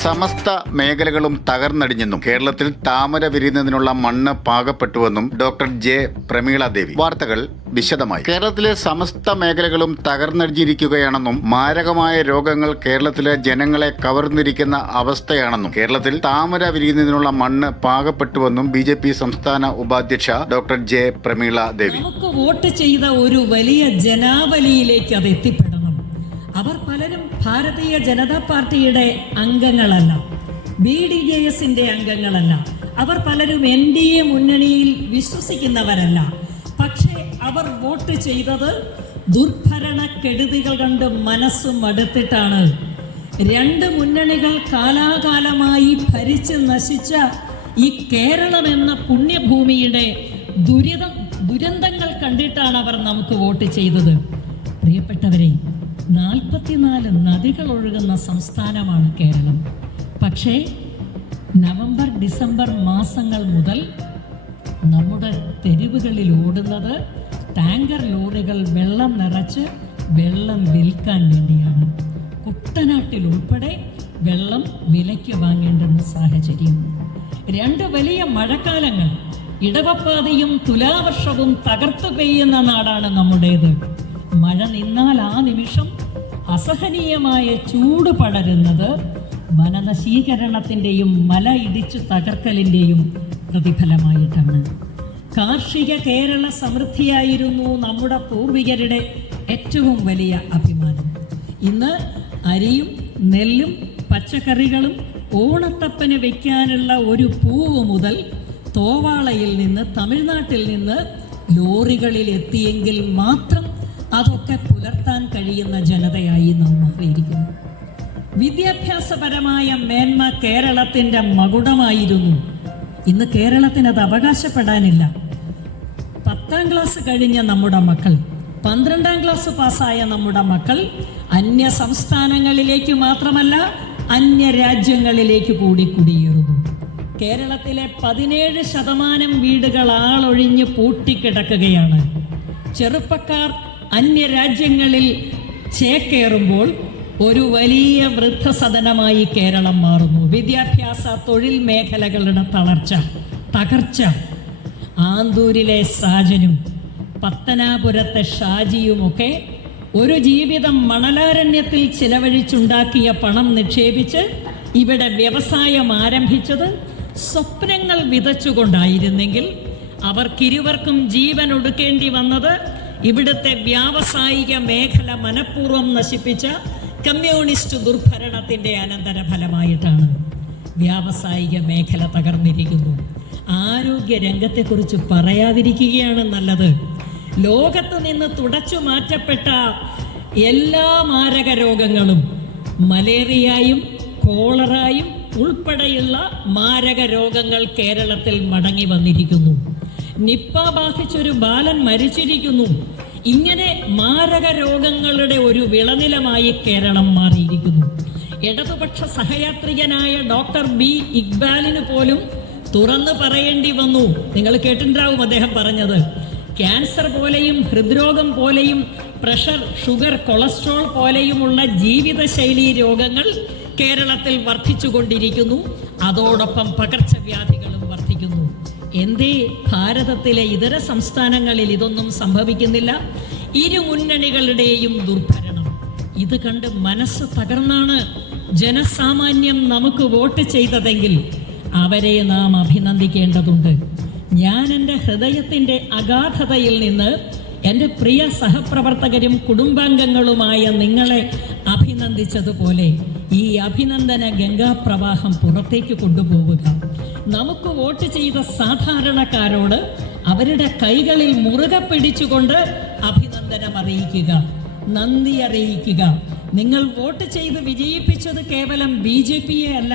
സമസ്ത മേഖലകളും തകർന്നടിഞ്ഞെന്നും കേരളത്തിൽ താമര വിരിയുന്നതിനുള്ള മണ്ണ് പാകപ്പെട്ടുവെന്നും ഡോക്ടർ ജെ പ്രമീള ദേവി വാർത്തകൾ വിശദമായി. കേരളത്തിലെ സമസ്ത മേഖലകളും തകർന്നടിഞ്ഞിരിക്കുകയാണെന്നും മാരകമായ രോഗങ്ങൾ കേരളത്തിലെ ജനങ്ങളെ കവർന്നിരിക്കുന്ന അവസ്ഥയാണെന്നും കേരളത്തിൽ താമര വിരിയുന്നതിനുള്ള മണ്ണ് പാകപ്പെട്ടുവെന്നും ബി ജെ പി സംസ്ഥാന ഉപാധ്യക്ഷ doctor J Prameela Devi vote ചെയ്ത ഒരു വലിയ ജനാവലിയിലേക്ക് അത് എത്തിപ്പെടണം അവർ പലരും ഭാരതീയ ജനതാ പാർട്ടിയുടെ അംഗങ്ങളല്ല ബി ഡി ജെ എസിന്റെ അംഗങ്ങളല്ല. അവർ പലരും എൻ ഡി എ മുന്നണിയിൽ വിശ്വസിക്കുന്നവരല്ല. പക്ഷേ അവർ വോട്ട് ചെയ്തത് ദുർഭരണ കെടുതികൾ കണ്ട് മനസ്സും മടുത്തിട്ടാണ്. രണ്ട് മുന്നണികൾ കാലാകാലമായി ഭരിച്ച് നശിച്ച ഈ കേരളം എന്ന പുണ്യഭൂമിയുടെ ദുരിതം ദുരന്തങ്ങൾ കണ്ടിട്ടാണ് അവർ നമുക്ക് വോട്ട് ചെയ്തത്. പ്രിയപ്പെട്ടവരെ നാൽപ്പത്തിനാല് നദികൾ ഒഴുകുന്ന സംസ്ഥാനമാണ് കേരളം. പക്ഷേ നവംബർ ഡിസംബർ മാസങ്ങൾ മുതൽ നമ്മുടെ തെരുവുകളിൽ ഓടുന്നത് ടാങ്കർ ലോറികൾ വെള്ളം നിറച്ച് വെള്ളം വിൽക്കാൻ വേണ്ടിയാണ്. കുട്ടനാട്ടിൽ ഉൾപ്പെടെ വെള്ളം വിലയ്ക്ക് വാങ്ങേണ്ടുന്ന സാഹചര്യം. രണ്ട് വലിയ മഴക്കാലങ്ങൾ ഇടവപ്പാതയും തുലാവർഷവും തകർത്തു പെയ്യുന്ന നാടാണ് നമ്മുടേത്. മഴ നിന്നാൽ ആ നിമിഷം അസഹനീയമായ ചൂട് പടരുന്നത് വനനശീകരണത്തിന്റെയും മല ഇടിച്ചു തകർക്കലിന്റെയും പ്രതിഫലമായിട്ടാണ്. കാർഷിക കേരള സമൃദ്ധിയായിരുന്നു നമ്മുടെ പൂർവികരുടെ ഏറ്റവും വലിയ അഭിമാനം. ഇന്ന് അരിയും നെല്ലും പച്ചക്കറികളും ഓണത്തപ്പന് വയ്ക്കാനുള്ള ഒരു പൂവ് മുതൽ തോവാളയിൽ നിന്ന് തമിഴ്നാട്ടിൽ നിന്ന് ലോറികളിൽ എത്തിയെങ്കിൽ മാത്രം അതൊക്കെ പുലർത്താൻ കഴിയുന്ന ജനതയായി നാം മാറിയിരിക്കുന്നു. വിദ്യാഭ്യാസപരമായ മേന്മ കേരളത്തിന്റെ മകുടമായിരുന്നു. ഇന്ന് കേരളത്തിന് അത് അവകാശപ്പെടാനില്ല. പത്താം ക്ലാസ് കഴിഞ്ഞ നമ്മുടെ മക്കൾ പന്ത്രണ്ടാം ക്ലാസ് പാസ്സായ നമ്മുടെ മക്കൾ അന്യ സംസ്ഥാനങ്ങളിലേക്ക് മാത്രമല്ല അന്യ രാജ്യങ്ങളിലേക്ക് കൂടി കുടിയേറുന്നു. കേരളത്തിലെ പതിനേഴ് ശതമാനം വീടുകൾ ആളൊഴിഞ്ഞ് പൂട്ടിക്കിടക്കുകയാണ്. ചെറുപ്പക്കാർ അന്യരാജ്യങ്ങളിൽ ചേക്കേറുമ്പോൾ ഒരു വലിയ വൃദ്ധസദനമായി കേരളം മാറുന്നു. വിദ്യാഭ്യാസ തൊഴിൽ മേഖലകളുടെ തളർച്ച തകർച്ച ആന്തൂരിലെ സാജനും പത്തനാപുരത്തെ ഷാജിയുമൊക്കെ ഒരു ജീവിതം മണലാരണ്യത്തിൽ ചിലവഴിച്ചുണ്ടാക്കിയ പണം നിക്ഷേപിച്ച് ഇവിടെ വ്യവസായം ആരംഭിച്ചത് സ്വപ്നങ്ങൾ വിതച്ചുകൊണ്ടായിരുന്നെങ്കിൽ അവർക്കിരുവർക്കും ജീവൻ ഒടുക്കേണ്ടി വന്നത് ഇവിടുത്തെ വ്യാവസായിക മേഖല മനഃപൂർവം നശിപ്പിച്ച കമ്മ്യൂണിസ്റ്റ് ദുർഭരണത്തിന്റെ അനന്തരഫലമായിട്ടാണ് വ്യാവസായിക മേഖല തകർന്നിരിക്കുന്നു. ആരോഗ്യ രംഗത്തെക്കുറിച്ച് പറയാതിരിക്കുകയാണ് നല്ലത്. ലോകത്ത് നിന്ന് തുടച്ചു മാറ്റപ്പെട്ട എല്ലാ മാരക രോഗങ്ങളും മലേറിയയും കോളറായും ഉൾപ്പെടെയുള്ള മാരക രോഗങ്ങൾ കേരളത്തിൽ മടങ്ങി വന്നിരിക്കുന്നു. നിപ്പ ബാധിച്ചൊരു ബാലൻ മരിച്ചിരിക്കുന്നു. ഇങ്ങനെ മാരക രോഗങ്ങളുടെ ഒരു വിളനിലമായി കേരളം മാറിയിരിക്കുന്നു. ഇടതുപക്ഷ സഹയാത്രികനായ ഡോക്ടർ ബി ഇക്ബാലിന് പോലും തുറന്നു പറയേണ്ടി വന്നു. നിങ്ങൾ കേട്ടിട്ടുണ്ടാവും അദ്ദേഹം പറഞ്ഞത്. ക്യാൻസർ പോലെയും ഹൃദ്രോഗം പോലെയും പ്രഷർ ഷുഗർ കൊളസ്ട്രോൾ പോലെയുമുള്ള ജീവിതശൈലി രോഗങ്ങൾ കേരളത്തിൽ വർദ്ധിച്ചുകൊണ്ടിരിക്കുന്നു. അതോടൊപ്പം വർദ്ധിക്കുന്നു എന്തേ ഭാരതത്തിലെ ഇതര സംസ്ഥാനങ്ങളിൽ ഇതൊന്നും സംഭവിക്കുന്നില്ല? ഇരു മുന്നണികളുടെയും ദുർഭരണം. ഇത് കണ്ട് മനസ്സ് തകർന്നാണ് ജനസാമാന്യം നമുക്ക് വോട്ട് ചെയ്തതെങ്കിൽ അവരെ നാം അഭിനന്ദിക്കേണ്ടതുണ്ട്. ഞാൻ എന്റെ ഹൃദയത്തിന്റെ അഗാധതയിൽ നിന്ന് എന്റെ പ്രിയ സഹപ്രവർത്തകരും കുടുംബാംഗങ്ങളുമായ നിങ്ങളെ അഭിനന്ദിച്ചതുപോലെ ഈ അഭിനന്ദന ഗംഗാപ്രവാഹം പുറത്തേക്ക് കൊണ്ടുപോവുക. നമുക്ക് വോട്ട് ചെയ്ത സാധാരണക്കാരോട് അവരുടെ കൈകളിൽ മുറുകെ പിടിച്ചുകൊണ്ട് അഭിനന്ദനം അറിയിക്കുക നന്ദി അറിയിക്കുക. നിങ്ങൾ വോട്ട് ചെയ്ത് വിജയിപ്പിച്ചത് കേവലം ബി ജെ പിയെ അല്ല.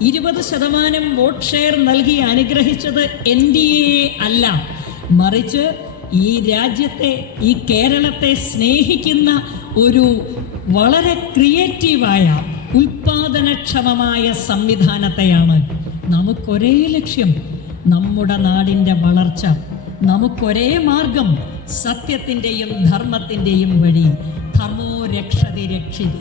ഇരുപത് ശതമാനം വോട്ട് ഷെയർ നൽകി അനുഗ്രഹിച്ചത് എൻ ഡി എ അല്ല. മറിച്ച് ഈ രാജ്യത്തെ ഈ കേരളത്തെ സ്നേഹിക്കുന്ന ഒരു വളരെ ക്രിയേറ്റീവായ ഉൽപാദനക്ഷമമായ സംവിധാനത്തെയാണ് നമുക്കൊരേ ലക്ഷ്യം നമ്മുടെ നാടിന്റെ വളർച്ച. നമുക്കൊരേ മാർഗം സത്യത്തിന്റെയും ധർമ്മത്തിന്റെയും വഴി. ധർമ്മോ രക്ഷതി രക്ഷിത.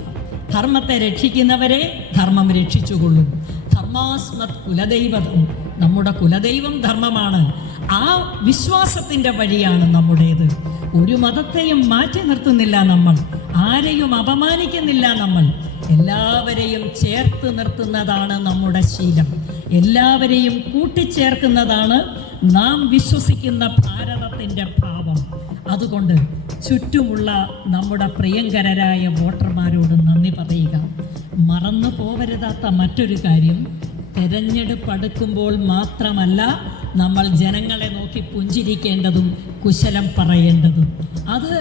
ധർമ്മത്തെ രക്ഷിക്കുന്നവരെ ധർമ്മം രക്ഷിച്ചുകൊള്ളും. ധർമാസ്മത് കുലദൈവതം. നമ്മുടെ കുലദൈവം ധർമ്മമാണ്. ആ വിശ്വാസത്തിന്റെ വഴിയാണ് നമ്മുടേത്. ഒരു മതത്തെയും മാറ്റി നിർത്തുന്നില്ല നമ്മൾ. ആരെയും അപമാനിക്കുന്നില്ല നമ്മൾ. എല്ലാവരെയും ചേർത്ത് നിർത്തുന്നതാണ് നമ്മുടെ ശീലം. എല്ലാവരെയും കൂട്ടിച്ചേർക്കുന്നതാണ് നാം വിശ്വസിക്കുന്ന ഭാരതത്തിന്റെ ഭാവം. അതുകൊണ്ട് ചുറ്റുമുള്ള നമ്മുടെ പ്രിയങ്കരരായ വോട്ടർമാരോട് നന്ദി പറയുക. മറന്നു പോവരുതാത്ത മറ്റൊരു കാര്യം തെരഞ്ഞെടുപ്പ് അടുക്കുമ്പോൾ മാത്രമല്ല നമ്മൾ ജനങ്ങളെ നോക്കി പുഞ്ചിരിക്കേണ്ടതും കുശലം പറയേണ്ടതും. അത്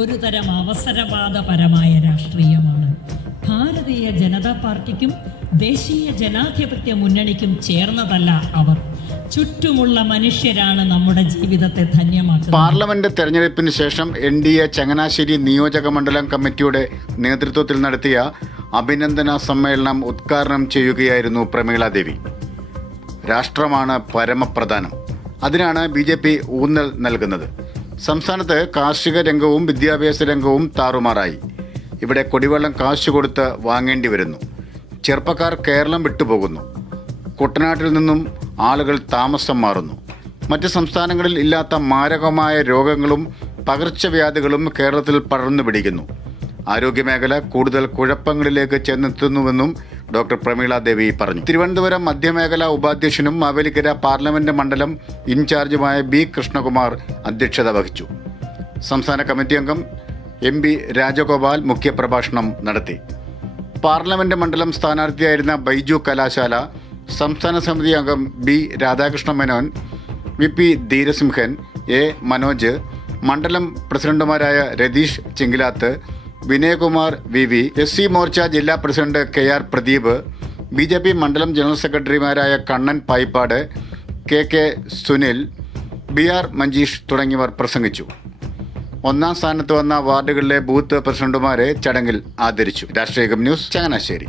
ഒരു തരം അവസരവാദപരമായ രാഷ്ട്രീയമാണ്. ഭാരതീയ ജനതാ പാർട്ടിക്കും ദേശീയ ജനാധിപത്യ മുന്നണിക്കും ചേർന്നതല്ല അവർ. ചുറ്റുമുള്ള മനുഷ്യരാണ് നമ്മുടെ ജീവിതത്തെ ധന്യമാക്കുന്നത്. പാർലമെന്റ് തെരഞ്ഞെടുപ്പിന് ശേഷം എൻ ഡി എ ചങ്ങനാശ്ശേരി നിയോജക മണ്ഡലം കമ്മിറ്റിയുടെ നേതൃത്വത്തിൽ നടത്തിയ അഭിനന്ദന സമ്മേളനം ഉദ്ഘാടനം ചെയ്യുകയായിരുന്നു പ്രമീള ദേവി രാഷ്ട്രമാണ് പരമപ്രധാനം. അതിനാണ് ബി ജെ പി ഊന്നൽ നൽകുന്നത്. സംസ്ഥാനത്ത് കാർഷിക രംഗവും വിദ്യാഭ്യാസ രംഗവും താറുമാറായി. ഇവിടെ കുടിവെള്ളം കാശ് കൊടുത്ത് വാങ്ങേണ്ടി വരുന്നു. ചെറുപ്പക്കാർ കേരളം വിട്ടുപോകുന്നു. കുട്ടനാട്ടിൽ നിന്നും ആളുകൾ താമസം മാറുന്നു. മറ്റ് സംസ്ഥാനങ്ങളിൽ ഇല്ലാത്ത മാരകമായ രോഗങ്ങളും പകർച്ചവ്യാധികളും കേരളത്തിൽ പടർന്നു പിടിക്കുന്നു ആരോഗ്യമേഖല കൂടുതൽ കുഴപ്പങ്ങളിലേക്ക് ചെന്നെത്തുന്നുവെന്നും ഡോക്ടർ പ്രമീള ദേവി പറഞ്ഞു. തിരുവനന്തപുരം മധ്യമേഖല ഉപാധ്യക്ഷനും മാവേലിക്കര പാർലമെന്റ് മണ്ഡലം ഇൻചാർജുമായ ബി കൃഷ്ണകുമാർ അധ്യക്ഷത വഹിച്ചു. സംസ്ഥാന കമ്മിറ്റി അംഗം എം പി രാജഗോപാൽ മുഖ്യപ്രഭാഷണം നടത്തി. പാർലമെന്റ് മണ്ഡലം സ്ഥാനാർത്ഥിയായിരുന്ന ബൈജു കലാശാല സംസ്ഥാന സമിതി അംഗം B Radhakrishna Menon V P Dheerasimhan A Manoj മണ്ഡലം പ്രസിഡന്റുമാരായ Ratheesh Chingilath Vinayakumar V V S C Morcha ജില്ലാ president K R Pradeep B J P മണ്ഡലം ജനറൽ സെക്രട്ടറിമാരായ Kannan Payippad K K Sunil B R Manjeesh തുടങ്ങിയവർ പ്രസംഗിച്ചു. ഒന്നാം സ്ഥാനത്ത് വന്ന വാർഡുകളിലെ ബൂത്ത് പ്രസിഡന്റുമാരെ ചടങ്ങിൽ ആദരിച്ചു. രാഷ്ട്രീയ ന്യൂസ് ചങ്ങനാശ്ശേരി.